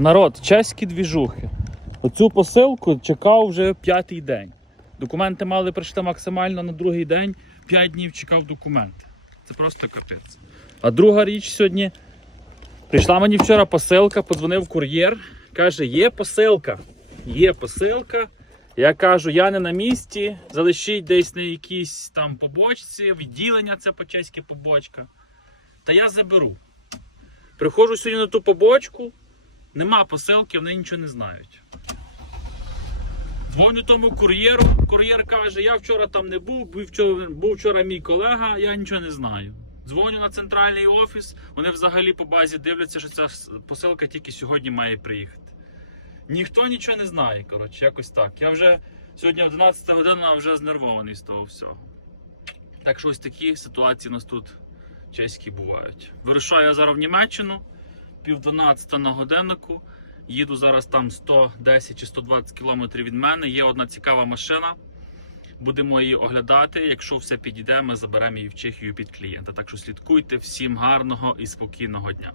Народ, чеські двіжухи. Оцю посилку чекав вже п'ятий день. Документи мали прийшти максимально на другий день. П'ять днів чекав документи. Це просто капець. А друга річ сьогодні. Прийшла мені вчора посилка, подзвонив кур'єр. Каже, є посилка. Є посилка. Я кажу, я не на місці, залишіть десь на якійсь там побочці, відділення це по-чеськи побочка. Та я заберу. Приходжу сьогодні на ту побочку, нема посилки, вони нічого не знають. Дзвоню тому кур'єру. Кур'єр каже, я вчора там не був, був вчора, був вчора мій колега, я нічого не знаю. Дзвоню на центральний офіс, вони взагалі по базі дивляться, що ця посилка тільки сьогодні має приїхати. Ніхто нічого не знає, коротше, якось так. Я вже сьогодні 11 година вже знервований з того всього. Так що ось такі ситуації у нас тут чеські бувають. Вирушаю я зараз в Німеччину, пів 12 на годиннику. Їду зараз там 110 чи 120 кілометрів від мене. Є одна цікава машина. Будемо її оглядати. Якщо все підійде, ми заберемо її в Чехію під клієнта. Так що слідкуйте всім гарного і спокійного дня.